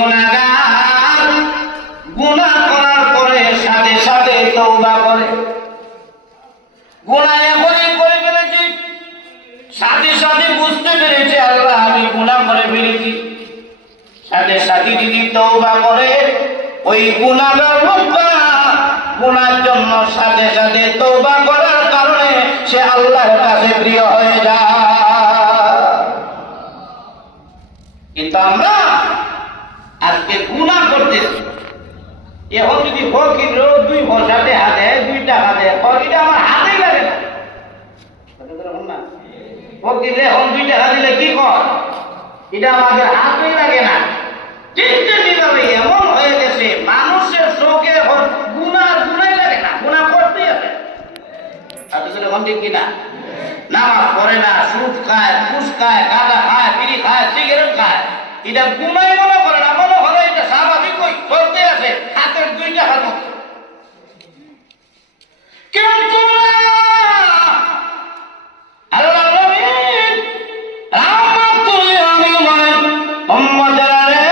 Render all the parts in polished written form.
গুনাহগার গুনাহ করার পরে সাথে সাথে তওবা করে। গুনাহ এখনই করে ফেলেছি, সাথে সাথে বুঝতে পেরেছে আল্লাহ আমি গুনাহ করে ফেলেছি, সাথে সাথে যদি তওবা করে ওই গুনাহগার লোকটা গুনার জন্য সাথে সাথে তওবা করার কারণে সে আল্লাহর কাছে প্রিয় হয়ে যায়। কিন্তু আমরা আজকে গুনাহ করতেছি, এখন যদি ফকির দুই বসাতে হাতে 2 টাকা দেয়, ফকির আমার হাতেই লাগে না। ফকির এখন 2 টাকা দিলে কি কর, এটা আমাদের হাতেই লাগে না। চিন্তা নিলামে এমন হয়ে গেছে মানুষের চোখে এখন গুনাই লাগে না, গুনাহ করতেই আছে। আপনাদের এখন ঠিক কিনা? নামাজ পড়ে না, সুদ খায়, ঘুষ খায়, গাঁজা খায়, বিড়ি খায়, সিগারেট খায়, এটা গুনাই মনে করে না, মনে হলো এটা স্বাভাবিক চলতে আছে হাতের 2 টাকার মতো। কিন্তু আল্লাহ নবীর রাহমাতুল আলামিন উম্মতরা রে,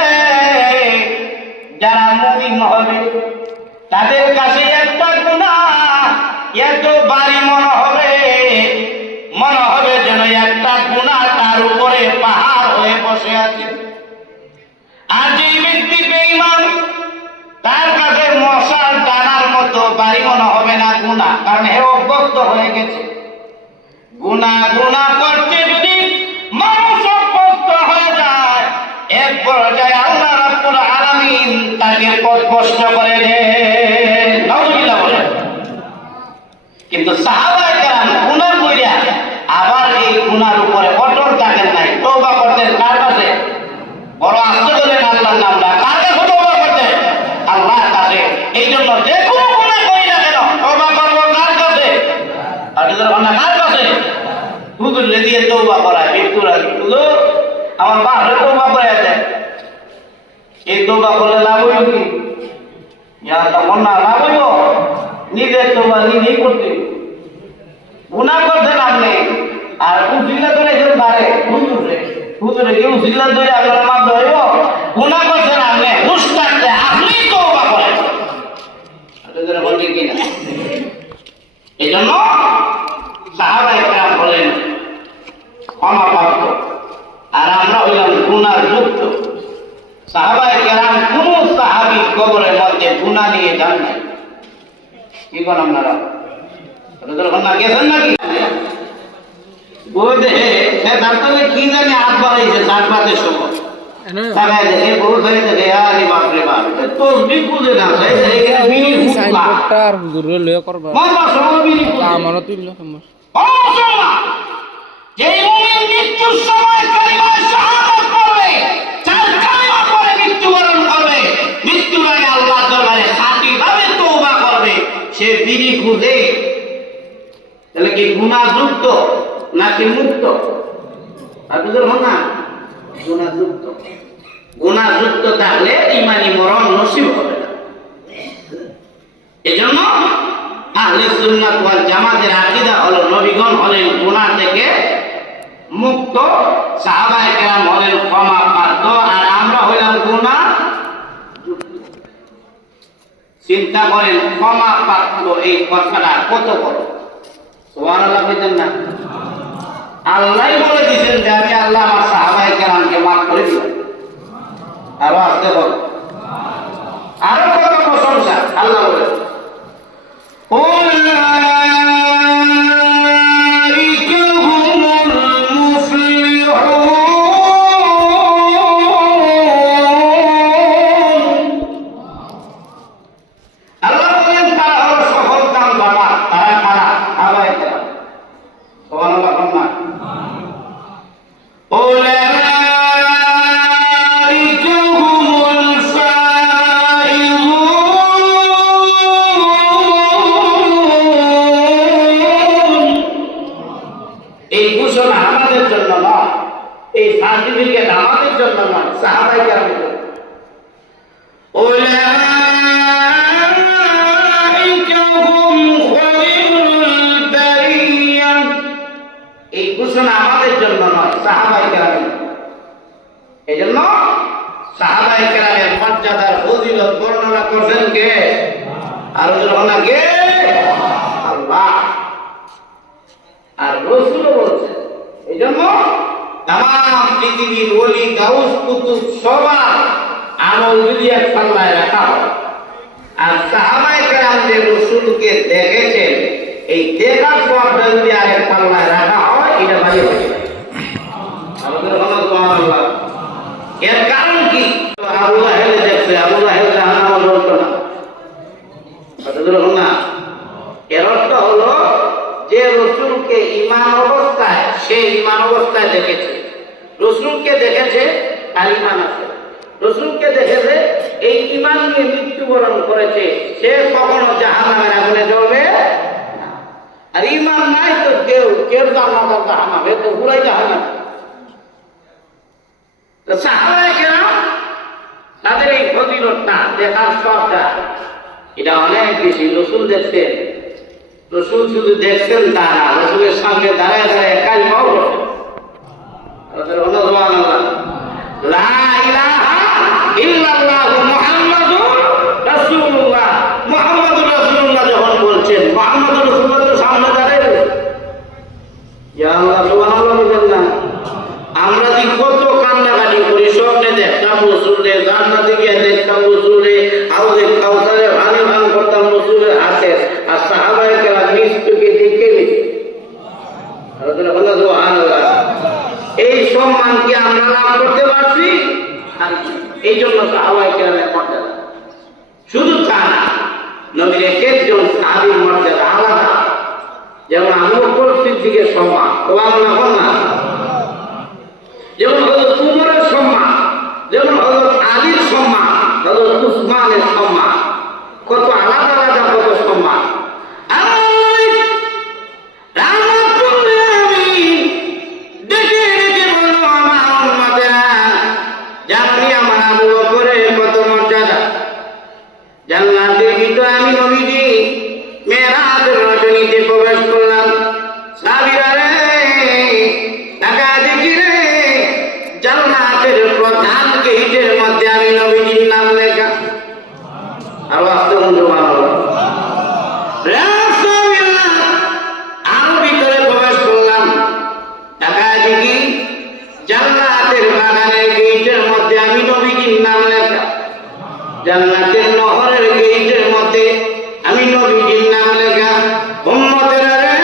যারা মুমিন হবে তাদের কাছে একটা গুনাহ এত ভারী মনে হবে যেন একটা গুনাহ তার উপরে পাহাড় হয়ে বসে আছে। আর যে ব্যক্তি বেঈমান তার কাছে মশার দানার মতো ভারী মনে হবে না গুনাহ, কারণ হে অভ্যস্ত হয়ে গেছে। গুনাহ করতে যদি মানুষ অভ্যস্ত হয়ে যায়, এক পর্যায়ে আল্লাহ রাব্বুল আলামিন তাকে পথভ্রষ্ট করে দেন। নাউযুবিল্লাহ বলেন। কিন্তু সাহাবায়ে কেরাম গুনাহ কইরা আবার এই গুনাহর উপরে অটল থাকেন নাই, তওবা করতেন কার কাছে? বড় আস্তে বলেন আল্লাহর নামটা, কার কাছে তওবা করতেন? আল্লাহর কাছে। এই জন্য যে কোনো গুনাহ করি না কেন তওবা করবো কার কাছে? আপনাদের ভাবনা কার কাছে? হুজুর দিয়ে তওবা করায় মৃত্যুর আগে। হুজুর আমার বাপরে তওবা করে দেয়, এই তওবা করলে লাভ হইল কি? তখন না লাভ হইব, নিজের তওবা নিজেই করতে। গুনাহ করছেন আপনি আর উজিলা ধরে এসে পারে হুজুরে কেউ উজিলা ধরে আপনার মাধ্যমে হইব। গুনাহ করছেন আপনি, হুশ থাকতে আপনি তওবা করেন। আপনাদের বলতে কি না? এই জন্য সাহাবায়ে কেরাম বলেন ক্ষমাপ্রাপ্ত, আর আমরা হইলাম গুনাহ যুক্ত। সাহাবায়ে কেরাম কোন সাহাবী কবরের মধ্যে গুনাহ নিয়ে যান নাই। কি কোন আপনারা গেছেন নাকি? সে ডাক্তারে কি জানি হাত বাড়াইছে 4-5 সময় তাকায় দেখে বউ ধরে দেখে আরে বাপরে বাপ তো বিপুজে না আমারও তুললো সমস্যা। যেই মুমিন মৃত্যুর সময় কালিমা শাহাদাত পড়বে, চার কালিমা পড়ে মৃত্যুবরণ করবে, মৃত্যুর আগে আল্লাহর দরবারে খাঁটিভাবে তওবা করবে, সে বিড়ি খুঁজে তাহলে কি গুনাহযুক্ত নাকি মুক্ত? আপনাদের হন না গুনাহযুক্ত থাকলে ইমানি মরণ নসিব হবে না। এজন্য আহলে সুন্নাত ওয়াল জামাতের আকীদা হলো নবীগণ হলেন গুনাহ থেকে মুক্ত, সাহাবায়ে কেরাম হলেন ক্ষমাপ্রাপ্ত, আর আমরা হইলাম গুনাহ। চিন্তা করেন ক্ষমাপ্রাপ্ত এই কথাটা কত বড়। সুবহানাল্লাহ বলেন না? আল্লাহই বলে দিয়েছেন যে আমি আল্লাহ আমার সাহাবায়ে কেরামকে মাফ করে দিলাম। আরো আসতে বল, আরো কত প্রশংসা আল্লাহ বলে সার্টিফিকেট আমাদের জন্য নয়, সাহাবায়ে কেরামের জন্য। এই ঘোষণা আমাদের জন্য নয়, সাহাবায়ে কেরামের। এই জন্য সাহাবায়ে কেরামের মর্যাদার ফজিলত বর্ণনা করছেন কে? আর ওরা কে? আল্লাহ আর রাসূল বলেছেন। এইজন্য তাম পৃথিবীর ওলি গাউস কুতুব সবার আমল যদি এক পাল্লায় রাখা হয়, আর সাহাবায়ে কেরামদের রাসূলকে দেখেছেন, এই দেখার পরটা যদি আরেক পাল্লায় রাখা হয়, এটা ভালো হবে। আমাদের সুবহানাল্লাহ। এর কারণ কি? আবু জাহেল দেখছে, আবু জাহেল জাহান্নামে জ্বলতো না। না, এর অর্থ হলো যে রাসূলকে ঈমান অবস্থায়, সে ঈমান অবস্থায় দেখেছে, রাসূলকে দেখেছে তার ঈমান আছে, রাসূলকে দেখেছে এই ঈমান নিয়ে মৃত্যুবরণ করেছে, সে কখনো জাহান্নামের আগুনে জ্বলবে না। আর ঈমান নাই তো কেউ জান্নাত আর জাহান্নাম, এ তো পুরাই জাহান্নাম। তো সাহাবায়ে কেরাম তাদের এই ফজিলতটা দেখার সবটা এটা অনেক বেশি। রাসূল দেখছেন, রাসূল শুধু দেখছেন তা না, রাসূলের সামনে দাঁড়ায় দাঁড়ায় কালিমাও পড়ছেন। সুবহানাল্লাহ। লা ইলাহা ইল্লাল্লাহু মুহাম্মাদুর রাসূলুল্লাহ, মুহাম্মাদুর রাসূলুল্লাহ যখন বলছেন, মুহাম্মাদুর রাসূলুল্লাহর সামনে দাঁড়ায় ইয়া আল্লাহ সুবহানাল্লাহ বলেন না। আমরা যে কত কান্নাকাটি করি, স্বপ্নে দেখতাম রাসূলকে, জান্নাতে গিয়ে দেখতাম রাসূলকে, হাউজে কাউসারে পানি পান করতাম রাসূলের হাতে, আর সাহাবায়ে কেরাম নিষ্ঠকে দেখে নিত। সুবহানাল্লাহ। এই সম্মান কি আমরা লাভ করতে পারছি? এই জন্য সাহাবায়ে কেরামের মর্যাদা। শুধু তা না, নবীর একজন সাহাবীর মর্যাদা আলাদা। যেমন আবু বকর সিদ্দিকের সম্মান, সুবহানাল্লাহ না, যেমন হযরত উমরের সম্মান, যেমন হযরত আলীর সম্মান, হযরত উসমানের সম্মান, কত আলাদা আলাদা কত সম্মান। জান্নাতের ভিতরে আমি নবীজি মেরাজের রজনীতে প্রবেশ করলাম। সাহাবীরা রে টাকা দেখি রে, জান্নাতের প্রধান গেটের মধ্যে আমি নবীজির নাম লেখা। আর বাস্তব সুবহানাল্লাহ। আরো ভিতরে প্রবেশ করলাম, টাকা দেখি জান্নাতের বাগানের গেটের মধ্যে আমি নবীজির নাম লেখা। জান্নাতের নহরের গেটের মধ্যে আমি নবীজির নাম লেখা। উম্মতেরা রে,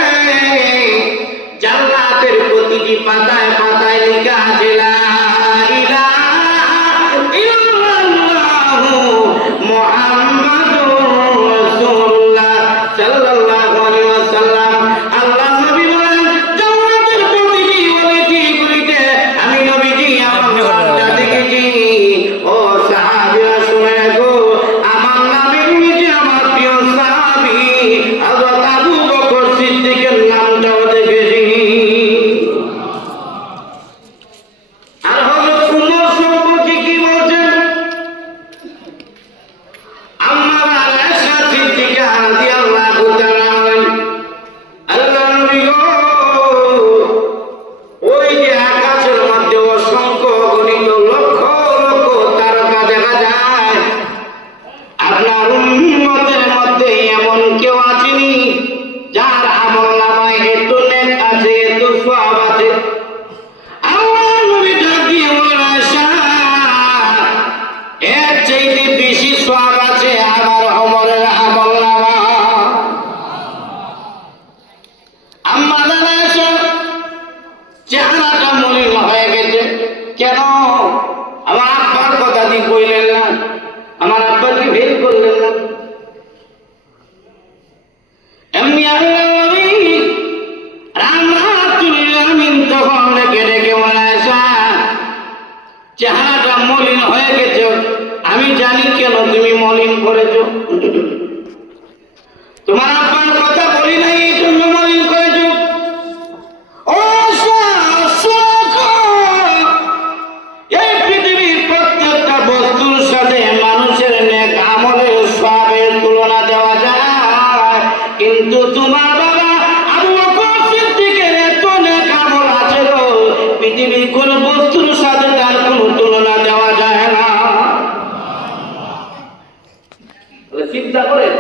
জান্নাতের প্রতিটি পাতায় পাতায় লেখা আছে লা ইলাহা ইল্লাল্লাহু মুহাম্মাদুর রাসূলুল্লাহ সাল্লাল্লাহু আলাইহি ওয়াসাল্লাম। আল্লাহ নবী বলেন, জান্নাতের প্রতিটি অলিতে আমি নবীজি আমার নামটা দেখেছি। ও সাহাবীরা শুনে রাখো, আমার নামের নিচে আমার প্রিয় সাহাবী হযরত আবু বকর সিদ্দিকের নামটাও দেখেছি। আর হযরত উমর সম্পর্কে কি বলছেন? আম্মা আয়েশা সিদ্দিকা রাদিয়াল্লাহু তাআলা আল্লাহ নবী গো, ওই যে আকাশের মধ্যে অসংখ্য অগণিত লক্ষ লক্ষ তারকা দেখা যায়, আপনার উম্মতের মধ্যে এমন কেউ আসেনি যার আমলনামায় এত নেক আছে, এত সওয়াব আছে। আল্লাহ নবী ডাক দিয়ে বলেন, আয়েশা, এর চাইতে বেশি সওয়াব আছে আমার ওমরের আমলনামা। আম্মা জান আয়েশা চেহারাটা মলিন হয়ে গেছে। কেন? আমার আব্বার কথা দিয়ে কইলেন না, আমার আব্বাকে ভেদ করলেন না। এমনি আল্লাহ নবী রাহমাতুল আলামিন তখন ডেকে ডেকে বলে, আয়েশা, চেহারাটা মলিন হয়ে গেছে, আমি জানি কেন তুমি মলিন করেছো। তোমার আব্বার কথা বলি নাই, এই জন্য মলিন করেছো। ও এই পৃথিবীর প্রত্যেকটা বস্তুর সাথে মানুষের নেক আমলের সওয়াবের তুলনা দেওয়া যায়, কিন্তু তোমার বাবা আবু বকর সিদ্দিকের এত নেক আমল আছে গো, পৃথিবীর কোন বস্তুর সাথে তার কোনো তুলনা দেওয়া যায় না। চিন্তা করেন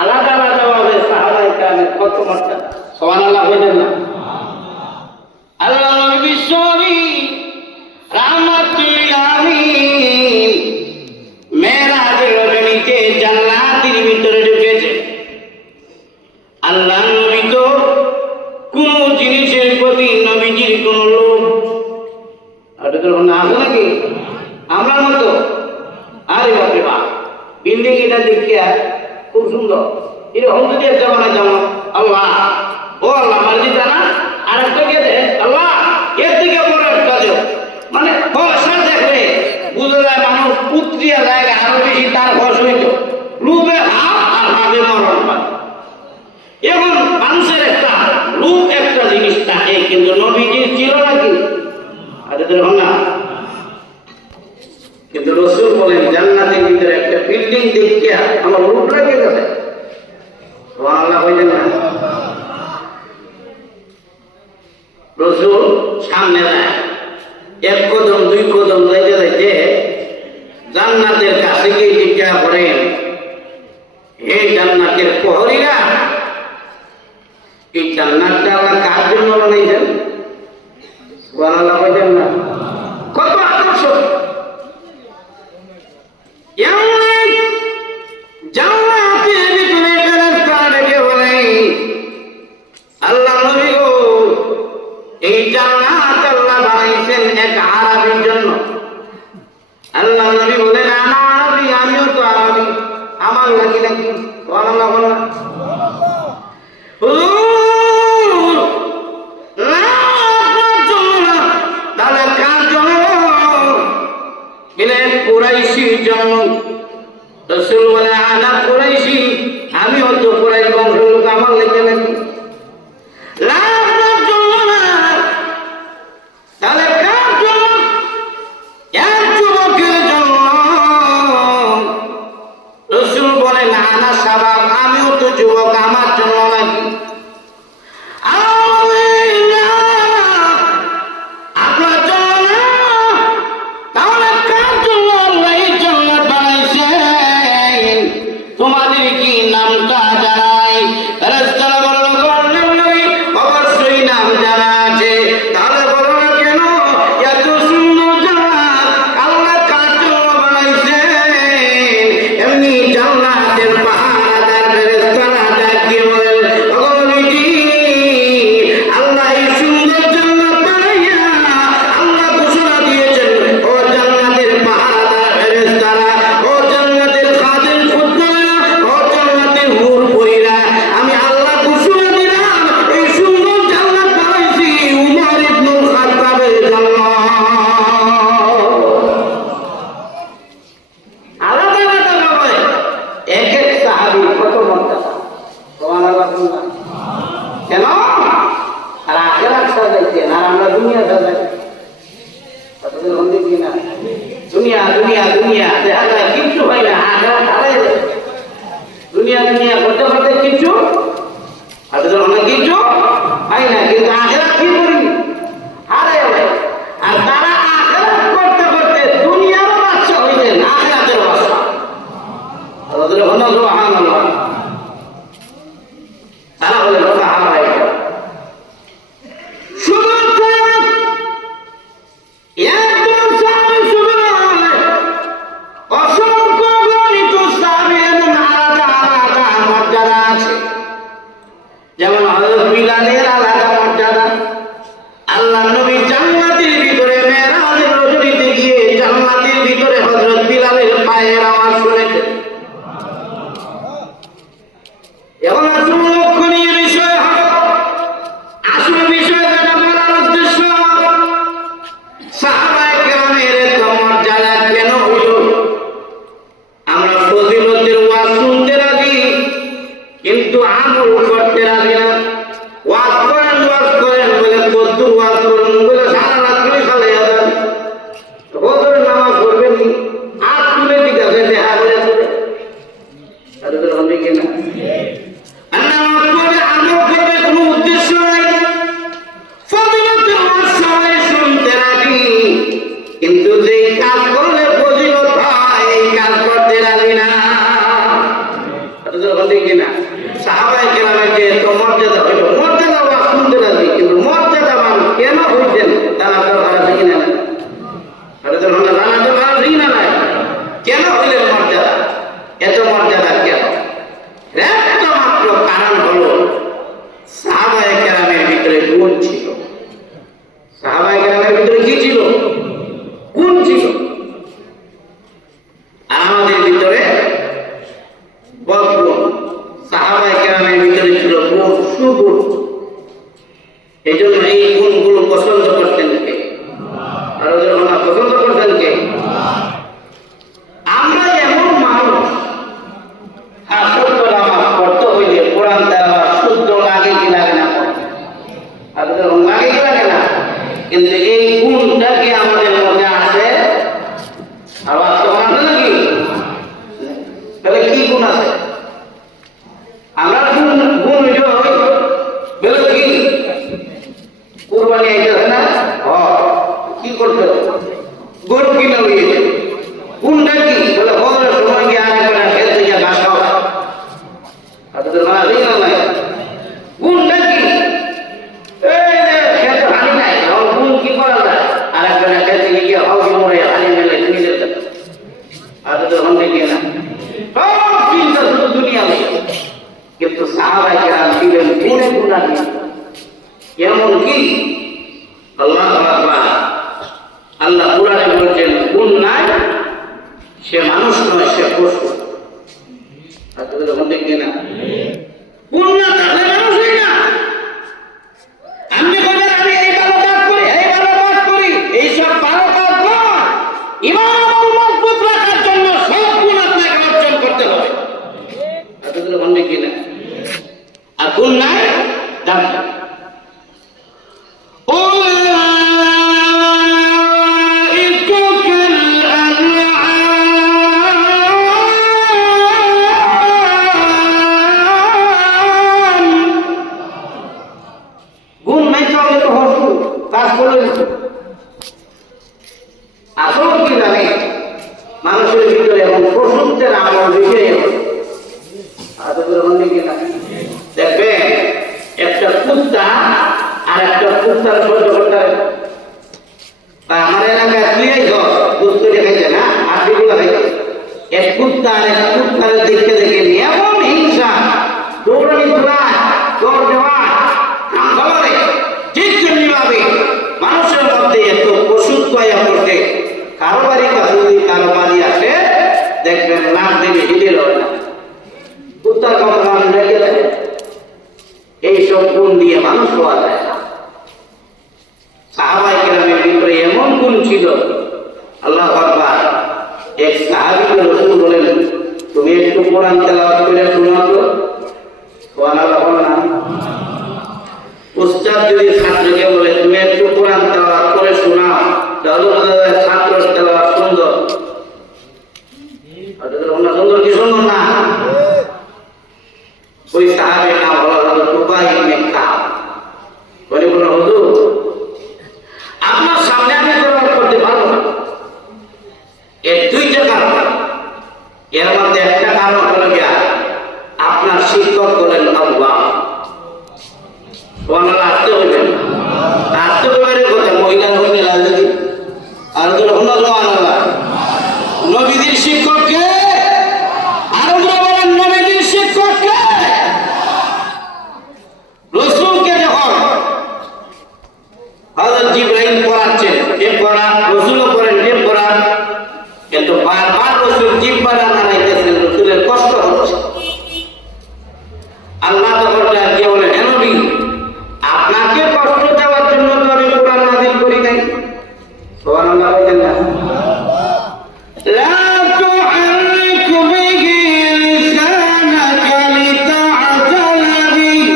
আলাদা আলাদা ভাবে সাহাবায়ে কেরামের কত মর্যাদা। সুবহানাল্লাহ বলেন না? আল্লাহ নবী বিশ্বনবী রাহমাতুল আলামিন মেরাজের রজনীতে জান্নাতের ভিতরে ঢুকেছে। আল্লাহ নবী তো কোন জিনিসের প্রতি নবীজির কোন লোভ আছে নাকি আমরা মতো? আরে বাপরে বাপ, বিল্ডিং এটা দেখিয়া খুব সুন্দর, এরকম যদি একটা বানাই যাবো আল্লাহ, ও আল্লাহ মার্জি জানা আর একটা কে দে আল্লাহ, এর থেকে বড় একটা দেও। মানে পয়সা দেখলে বুঝা যায় মানুষ পুত্রিয়া জায়গা আরো বেশি তার খরচ হইত, রূপে হাফ আর ভাবে মরণ পায়। এখন মানুষের একটা রূপ একটা জিনিস থাকে, কিন্তু নবীজির ছিল নাকি? আরে দেখুন না, কিন্তু রাসূল বলেন জান্নাতের ভিতরে একটা বিল্ডিং দেখিয়া আমার রূপ লাগে গেছে। সুবহানাল্লাহ বলেন না? রাসূল সামনে যায়, এক কদম দুই কদম যাইতে যাইতে জান্নাতের কাছে গিয়ে জিজ্ঞাসা করেন, হে জান্নাতের প্রহরীরা, এই জান্নাতটা আল্লাহ কার জন্য বানাইছেন? সুবহানাল্লাহ বলেন না? কত আকর্ষক! জান্নাতের ভিতরে ফেরেশতা ডেকে বলে, আল্লাহ নবী গো, এই জান্নাত আল্লাহ বানাইছেন এক আরবীর জন্য। আল্লাহ নবী বলেন, আনা আরবী, আমিও তো আরবী, আমার লাগি নাকি? সুবহানাল্লাহ বলেন না? তাহলে কার জন্য? বলেন কুরাইশির জন্য। রাসূল বলে, আনা কুরাইশি, আমিও তো কুরাইশ বংশের লোক, আমার লেগে নাকি? তাহলে কার জন্য? এক যুবকের জন্য। রাসূল বলেন, আনা শাবাব, আমিও তো যুবক, আমার জন্য নাকি? আপনার জন্য। তাহলে কার জন্য আল্লাহ এই জান্নাত বানাইছেন? তোমাদের কি নামটা জানাই? ফেরেশতারা বলল, অবশ্যই নাম জানা আছে। তাহলে বলো না কেন এত সুন্দর জান্নাত আল্লাহ কার জন্য বানাইছেন? এমনি জান্নাতের পাহারাদার ফেরেশতারা ডাকিয়ে বলেন, ও নবীজি, আল্লাহ এই সুন্দর জান্নাত বানাইয়া আল্লাহ ঘোষণা দিয়েছেন, ও জান্নাতের পাহারাদার ফেরেশতারা, ও জান্নাতের খাদেম ফুতরা, ও জান্নাতের হুর পরীরা, আমি আল্লাহ ঘোষণা দিলাম এই সুন্দর জান্নাত বানাইছি উমর ইবনুল খাত্তাবের জন্য। আলাদা আলাদা ভাবে এক এক সাহাবী কত মর্যাদা। সুবহানাল্লাহ বলুন না? কেন? আর আখিরাত সাজাইছেন, আর আমরা দুনিয়া সাজাই। আপনাদের মনে কি না? দুনিয়া দুনিয়া দুনিয়া দেখা যায় কিচ্ছু হয় না, আখিরাত হারাই যায়। দুনিয়া দুনিয়া করতে করতে কিচ্ছু আপনাদের মনে কিচ্ছু হয় না, কিন্তু আখিরাত কি করি? হারাই যায়। আর তারা আখিরাত করতে করতে দুনিয়ারও বাদশা হইলেন, আখিরাতের বাদশা। আপনাদের মনে সুবহানাল্লাহ। তারা হলেন সাহাবায়ে কেরাম। শুধু একজন সাহাবী শুধু নয়, অসংখ্য গণিত সাহাবী এবং আলাদা আলাদা মর্যাদা আছে। যেমন হযরত বিলালের আলাদা মর্যাদা। আল্লাহ নবী জান্নাতের ভিতরে মেরাজের রজনীতে গিয়ে জান্নাতের ভিতরে হযরত বিলালের পায়ের আওয়াজ শুনেছেন। এখন আসল লক্ষণীয় বিষয় হলো, আসল বিষয় যেটা বলার উদ্দেশ্য, সাহাবায়ে কেরামের এত মর্যাদা কেন হইল? আমরা ফজিলতের ওয়াজ শুনতে রাজি, কিন্তু আমল করতে রাজি না। ওয়াজ করেন বলে কদ্দুর ওয়াজ করেন বলে সারা রাত্রি খালাইয়া যান। ফজরের নামাজ পড়বেন, হাত তুলে দিকে দেখা করে আসবে। তাদের হবে কিনা? নামাজ পড়ে আমল করবে, কোনো উদ্দেশ্য নাই। ফজিলতের ওয়াজ সবাই শুনতে রাজি, কিন্তু যেই কাজ করলে ফজিলত হয় এই কাজ করতে রাজি না। ঠিক কিনা? সাহাবায়ে কেরামের যে এত মর্যাদা হইল, মর্যাদা বা শুনতে রাজি, কিন্তু মর্যাদাবান কেন হইতেন তারা তো ভালো ঠিক না? এটা তো জানা তো ভালো ঠিক না নাই? কেন হইলেন মর্যাদা? এত মর্যাদা কেন? একটা মাত্র কারণ হলো সাহাবায়ে কেরামের ভিতরে গুণ ছিল। সাহাবায়ে কেরামের ভিতরে কি ছিল? গুণ ছিল। আর আমাদের ভিতরে বদগুণ। সাহাবায়ে কেরামের ভিতরে ছিল গুণ, সুগুণ। এই জন্য এই গুণগুলো পছন্দ করতেন কে? আর ওদের ওনা পছন্দ করতেন কে? আমরা এমন মানুষ, শুদ্ধ নামাজ পড়তে হইলে কোরআন তেলাওয়াত শুদ্ধ লাগে কি লাগে না? আর ওদের লাগে কি লাগে না? কিন্তু এই গুণটা কি আমাদের মধ্যে আছে? আবার তোমার নাকি তাহলে কি গুণ আছে? আমরা গুণ বলে কি কুরবানি আইতেছে না? কি করতে গরু কিনে হইয়েছে, গুণটা কি? বলে হজরের সময় গিয়ে আগে করে খেলতে গিয়ে ঘাস খাওয়া। আপনাদের মানা দিই না নাই? গুণটা কি? খেলতে হানি নাই, গুণ কি করা যায়? আর একজনে খেলতে গিয়ে হকি মরে হানি মেলে তুমি যেতে। আপনাদের হন্ডে গিয়ে না সব চিন্তা শুধু দুনিয়া নেই। কিন্তু সাহাবায়ে কেরাম ছিলেন গুণে গুণান্বিত। এমন কি আল্লাহু আকবার, আল্লাহ কুরআনে বলেছেন গুণ নাই সে মানুষ নয়, সে পশু। আপনাদের হন্ডে গিয়ে না গুণ না থাকলে মানুষ হই না। আপনি বলেন আমি এই ভালো কাজ করি, এই ভালো কাজ করি, এইসব ভালো কাজ নয়। ইমান আমল মজবুত রাখার জন্য সব গুণ আপনাকে অর্জন করতে হবে। আপনাদের মনে কি না? আর গুণ নাই দাম নাই। গুণ নাই তাহলে তো হসু কাজ করে আসল কি জানে? মানুষের ভিতরে এখন পশুত্বের আমল বিষয়ে দেখবেন একটা কুত্তা আর একটা কুত্তার সহ্য করতে হবে। আমার এলাকায় তুই বুঝতে দেখাইছে না হাড্ডিগুলো খাইছে। এক কুত্তা আর এক কুত্তার দেখতে দেখে এমন হিংসা, দৌড়ানি তোলা, দৌড় দেওয়া, খাবারে ঠিক তেমনি ভাবে মানুষের মধ্যে এত পশুত্ব করতে কারো বাড়ি কাছে যদি কারো বাড়ি আসে দেখবেন নাক দেখে হিলে রয় না, কুত্তার কথা মানুষ রেখে দেয়। এইসব গুণ দিয়ে মানুষ হওয়া যায় না। সাহাবায়ে কেরামের ভিতরে এমন গুণ ছিল, আল্লাহু আকবার। এক সাহাবীকে রাসূল বলেন তুমি একটু কোরআন তেলাওয়াত করে শোনাও তো। সুবহানাল্লাহ বলো না? উস্তাদ যদি ছাত্রকে বলে তুমি একটু কোরআন তেলাওয়াত করে শোনাও, তাহলে ছাত্র তেলাওয়াত সুন্দর। সুন্দর কি সুন্দর না? ওই সাহাবীর নাম হলো হযরত উবাই ইবনে কাব। বলে বলো হুজুর আপনার সামনে আমি তেলাওয়াত করতে পারবো না। এর দুইটা কারণ। এর মধ্যে একটা কারণ হলো গিয়া আপনার শিক্ষক হলেন আল্লাহ। সুবহানাল্লাহ আসতে হইবেন, আসতে হইবে কথা মহিলা হইলে রাজি। আর তোর হলো সুবহানাল্লাহ। নবীদের শিক্ষক কে? আর বলেন নবীদের শিক্ষক কে? রাসূলকে যখন হযরত জিবরাইল পড়াচ্ছেন, এই পড়া রাসূলও করেন, এই পড়া কিন্তু বারবার রাসূল জিহ্বাটা নাড়াইতেছেন, রাসূলের কষ্ট হচ্ছে। আল্লাহ তখন কে বলেন হে নবী আপনাকে কষ্ট দেওয়ার জন্য তো আমি কোরআন নাযিল করি নাই। সুবহানাল্লাহ বলেন না? লা তুহাররিক বিহি লিসানাকা লিতা'জালা বিহি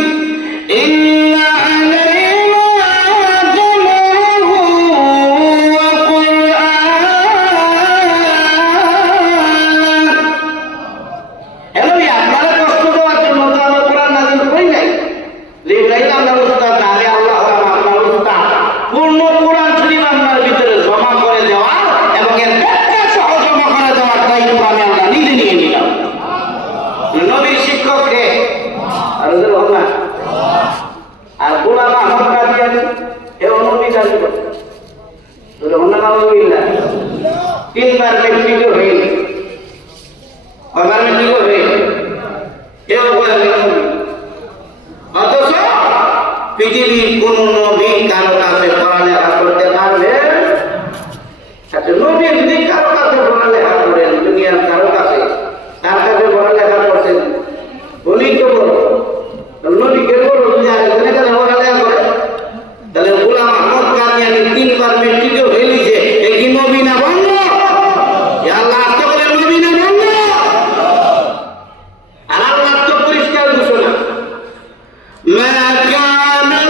ইন্না আলাইনা জামা'হু ওয়া কুরআনাহু। এমনি আপনারা কষ্ট দেওয়ার জন্য তো আমি কোরআন নাযিল করি নাই। জিবরাইল আমার উস্তাদ না, আমি আল্লাহ আপনার উস্তাদ। পূর্ণ কোরআন শরীফ আপনার ভিতরে জমা করে তিনবার মেট্রিক হয়ে কবার মেট্রিক হয়ে অথচ পৃথিবীর কোন নবী কারো কাছে পড়ালেখা করতে পারবে? আচ্ছা, নবী যদি কারো কাছে পড়ালেখা করেন, দুনিয়ার কারো কাছে, তার কাছে পড়ালেখা করছেন, উনি তো বড় নবীকে বড়। যদি আরেকজনের কাছে পড়ালেখা করে, তাহলে গোলাম আহমদ কাদিয়ানী তিনবার মেট্রিকে হয়ে নিছে, এ কি নবী না বন্ধ? আল্লাহ আস্তে বলে নবী না বন্ধ? আর আল্লাহ তো পরিষ্কার ঘোষণা, মা কানা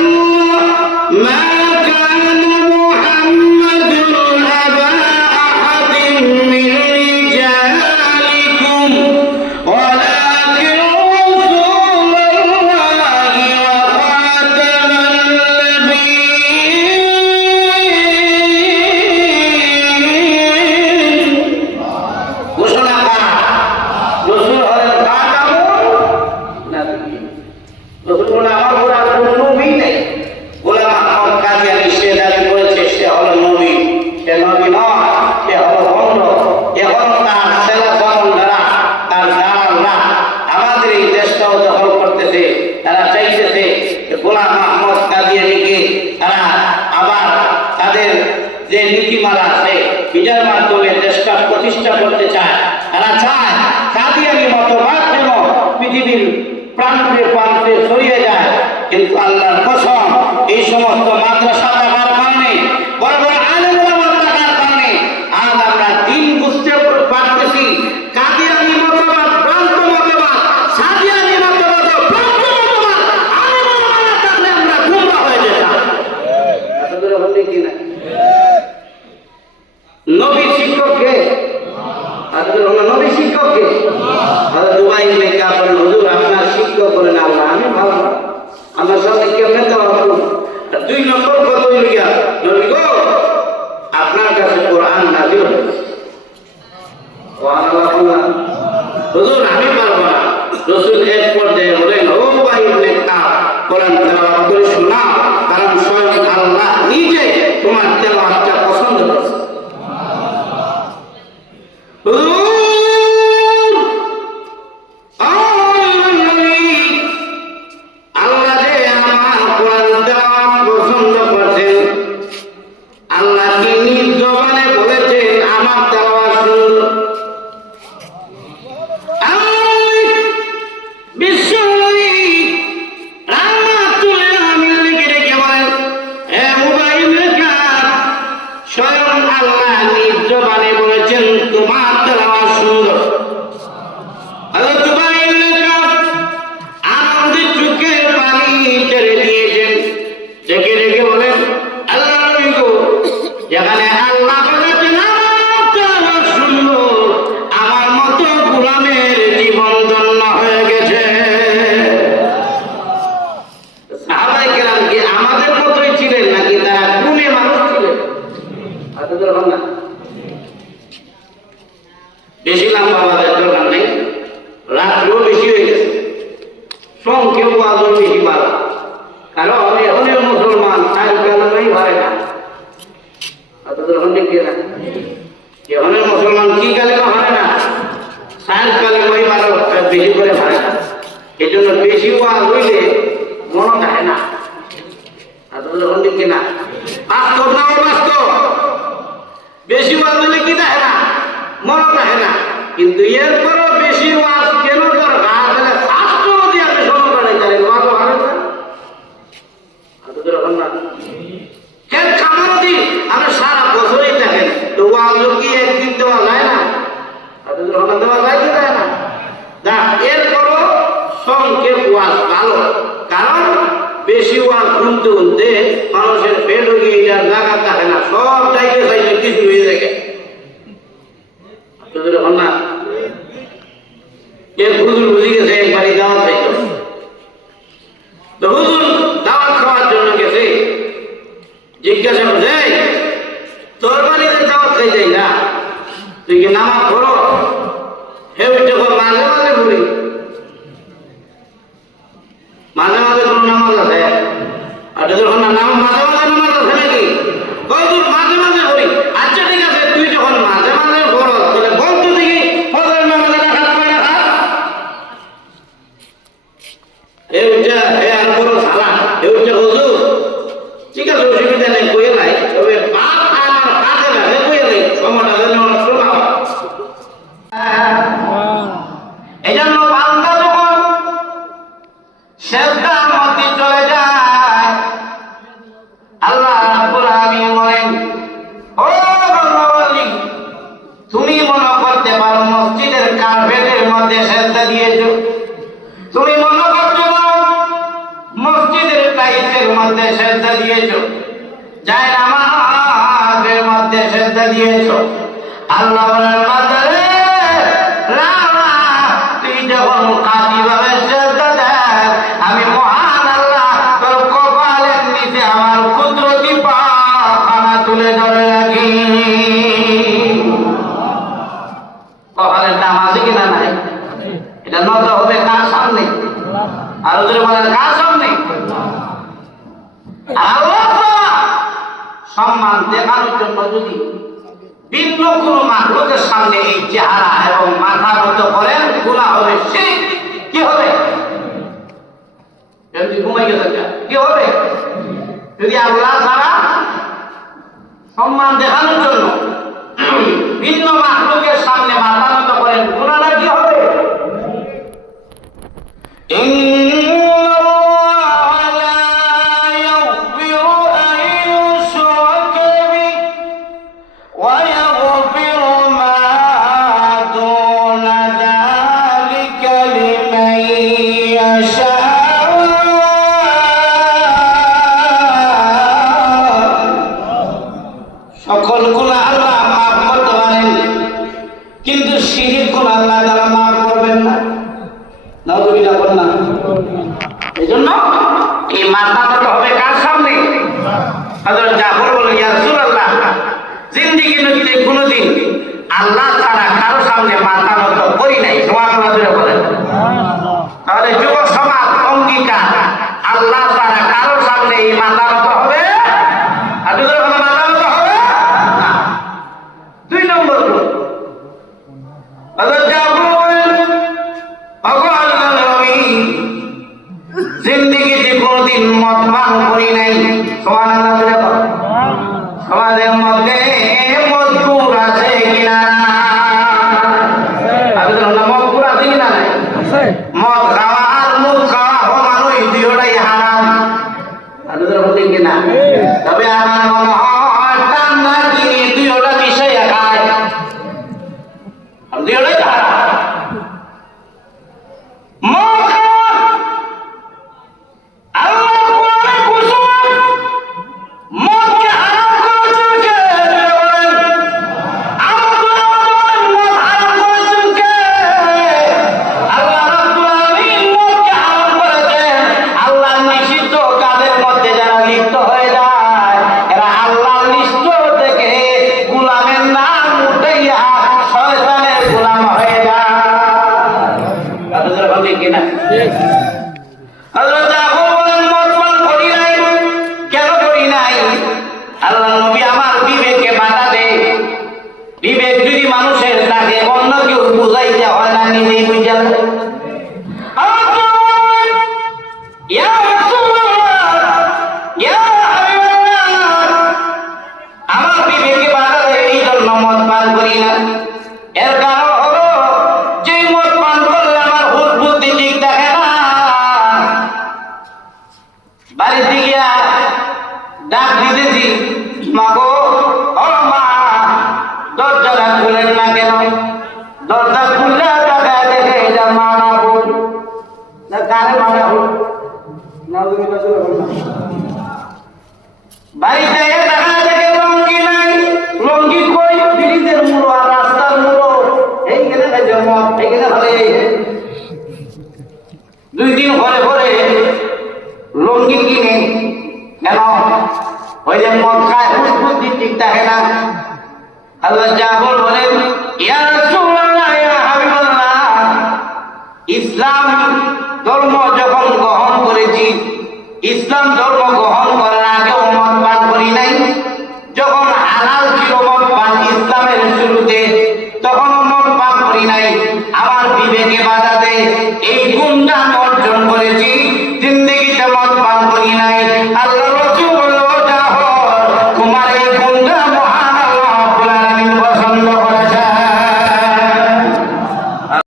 মা কানা মুহাম্মাদুন আবা আহাদিন মিন রিজালিকুম ওয়ালাকিন রাসূলুল্লাহি ওয়া খাতামান নাবিয়্যিন। ঘোষণা করা রাসূল হলেন খাতামুন নাবিয়্যিন। রাসূল বলে আমার উপর আর কোনো নবী নেই। গোলাম আহমদ কাদিয়ানী সে দাবি করেছে সে হলো নবী, সে নবী নয়, সে হলো ভণ্ড। এখন তার ছেলে বন্ধুরা, তার দালালরা আমাদের এই দেশটাও দখল করতেছে। তারা চাইতেছে যে গোলাম আহমদ কাদিয়ানীকে তারা আবার তাদের যে নীতিমালা আছে এটার মাধ্যমে দেশটা প্রতিষ্ঠা করতে চায়। তারা চায় কাদিয়ানী মতবাদ যেন পৃথিবীর প্রান্তে প্রান্তে ছড়িয়ে যায়। কিন্তু আল্লাহর কসম, এই সমস্ত মাদ্রাসা থাকার কারণে, বড় বড় আলেম ওলামা থাকার কারণে আজ আমরা দিন বুঝতে পারতেছি। কাদিয়ানী মতবাদ ভ্রান্ত মতবাদ, সাদিয়ানী মতবাদ ভ্রান্ত মতবাদ, আলেম ওলামা থাকলে আমরা গুমরা হয়ে যেতাম। আপনাদের হলে কি না? নবী শিক্ষককে আপনাদের হলো নবী শিক্ষককে দুবাই ইবনে কাব বলেন, হুজুর আপনার শিক্ষক বলেন আল্লাহ, আমি ভালো না, আমার সাথে কেমনে দেওয়া হলো। 2 নম্বর কত হইল গিয়া, নবী গো আপনার কাছে কোরআন নাযিল হয়েছে। সুবহানাল্লাহ। হুজুর আমি পারবো না। রাসূল এক পর্যায়ে বলেন, ও ভাই ইবনে কাব, কোরআন তেলাওয়াত করে শোনাও, কারণ স্বয়ং আল্লাহ নিজে তোমার তেলাওয়াতটা পছন্দ করেছে। আল্লাহ যে আমার কোরআন তেলাওয়াত পছন্দ করছেন, আল্লাহকে নিজ জবানে বলেছেন আমার তেলাওয়াত সুন্দর। বিশ্বনবী রাহমাতুল আলামিনকে ডেকে বলেন, হে উবাই ইবনে কাব, স্বয়ং আল্লাহ নিজ জবানে বলেছেন তোমার তেলাওয়াত সুন্দর। হযরত উবাই ইবনে কাব আনন্দে চোখের পানি ছেড়ে দিয়েছেন, ডেকে ডেকে বলেন, আল্লাহ নবী গো, যেখানে আল্লাহ বলেছেন আমার তেলাওয়াত সুন্দর, আমার মতো গোলামের জীবন ধন্য হয়ে গেছে। সাহাবায়ে কেরাম কি আমাদের মতোই ছিলেন নাকি তারা গুণে মানুষ ছিলেন? আপনাদের হল না? বেশি লম্বা বাজার দরকার নেই, রাত্রেও বেশি হয়ে গেছে, সংখ্যেও আদর বেশি বাড়া। কারণ এখনের মুসলমান চার কালমেই হয় না। আপনাদের হল কি না? এখনের মুসলমান কি কালেমা হয় না, চার কালেমাই বারো বেশি করে হয় না। এই জন্য বেশি ওয়াজ হইলে মনে থাকে না। আপনাদের হল কি না? বাস্তব না অবাস্তব? বেশি ওয়াজ হইলে কি থাকে না, মনে থাকে না। কিন্তু এরপরও বেশি ওয়াজ কেন দরকার? শাস্ত্র যদি আপনি শোনো করেন তাহলে ওয়াজ হবে না। আপনাদের হল না? খেত খামার যদি আপনি সারা বছরই থাকেন, তো ওয়াজ কি একদিন দেওয়া যায় না? আপনাদের হল দেওয়া যায় কি যায় না? না, এরপরও সংক্ষেপ ওয়াজ ভালো। কারণ বেশি ওয়াজ শুনতে শুনতে মানুষের পেট হয়ে এটার জায়গা থাকে না, সব চাইতে চাইতে কিছু হয়ে থাকে। হল না? এর হুজুর বুঝে গেছে একবারই দাওয়াত খাইতো। তো হুজুর দাওয়াত খাওয়ার জন্য গেছে, জিজ্ঞাসা করছে, তোর বাড়িতে দাওয়াত খাইতে না, তুই কি নামাজ পড়ো? হে ওইটা মাঝে মাঝে পড়ি। মাঝে মাঝে কোন নামাজ আছে? আর যখন না নাম মাঝে মাঝে নামাজ আছে নাকি? হুজুর মাঝে মাঝে পড়ি। কার্পেটের মধ্যে সেজদা দিয়েছো, তুমি মনে করছো না মসজিদের টাইলসের মধ্যে সেজদা দিয়েছো, যায় নামাজের মধ্যে সেজদা দিয়েছো। আল্লাহ বলেন বান্দা রে, না না, তুই যখন কাটিভাবে সেজদা দেস, আমি মহান আল্লাহ তোর কপালের নিচে আমার কুদরতি পাখানা তুলে ধরে রাখি। কপালের দাম আছে কিনা নাই? এটা নত হবে কার সামনে? আর ওদের বলেন কার সামনে? আল্লাহ সম্মান দেখানোর জন্য যদি ভিন্ন কোন মাখলুকের সামনে এই চেহারা এবং মাথা নত করেন, গুনাহ হবে। শিরক। কি হবে? যদি ঘুমাই গেছে কি হবে? যদি আল্লাহ ছাড়া সম্মান দেখানোর জন্য ভিন্ন মাখলুকের সামনে মাথা নত করেন, গুনাহটা কি হবে? সকল গুনাহ আল্লাহ মাফ করতে পারেন, কিন্তু শিরক গুনাহ আল্লাহ তাআলা মাফ করবেন না। নাউযুবিল্লাহ বলেন না। এজন্য এই মাথা নত হবে কার সামনে? হযরত জাফর বলেন, ইয়া রাসূলুল্লাহ, জিন্দেগিতে কোনোদিন আল্লাহ ছাড়া কারো সামনে মাথা নত করি নাই। সুবহানাল্লাহ বলেন। তাহলে যুবক সমাজ অঙ্গীকার, আল্লাহ ছাড়া কারো সামনে এই মাথা নত হবে আর দুই মাথা নত হবে না। 2 নম্বর, হযরত জাফর বলেন, জিন্দেগিতে কোনদিন মদ পান করি নাই। সুবহানাল্লাহ। সমাজের মধ্যে মজবুর আছে কিনা? মজবুর আছে কিনা? মদ খাওয়া আর মুখ খাওয়া মানুষ দুটোটাই হারাম। কিনা? তবে আমার মনে হয় ঠান্ডা কিনে দুটোটা বিষয় খায়, দুটোটাই হারাম। বিবেক যদি মানুষের থাকে, অন্য কেউ বুঝাইতে হয় না, নিজেই বুঝা। আমার বিবেকে বাধা দেয়, এই জন্য মদ পান করি না। এর কারণ হলো যে মদ পান করলে আমার হুশ বুদ্ধি ঠিক থাকে না। বাড়িতে গিয়া ডাক দিতেছি, মা গো, ও মা, দরজাটা খুলেন না কেন? দরজা খুললে টাকা দেখে এটা মানা বল না, কানে মানা বল। বাড়িতে দেখা দেখে লঙ্গি নাই, লঙ্গি কই? ব্রিজের মুড়ো আর রাস্তার মুড়ো, এইখানে জন্ম, এইখানে হয়ে 2 দিন পরে পরে লঙ্গি কিনে কেন? ওই যে মদ খায়, হুশ বুদ্ধি ঠিক থাকে না। আল্লাহ জাফর বলেন, ইয়া রাসূলুল্লাহ, ইয়া হাবিবাল্লাহ, ইসলাম ধর্ম যখন গ্রহণ করেছি, ইসলাম ধর্ম গ্রহণ করার আগেও মদ পান করি নাই। যখন হালাল ছিল মদ পান ইসলামের শুরুতে, তখন মদ পান করি নাই। আমার বিবেকে বাধা দেয়, এই গুণটা অর্জন করেছি, জিন্দেগিতে মদ পান করি নাই।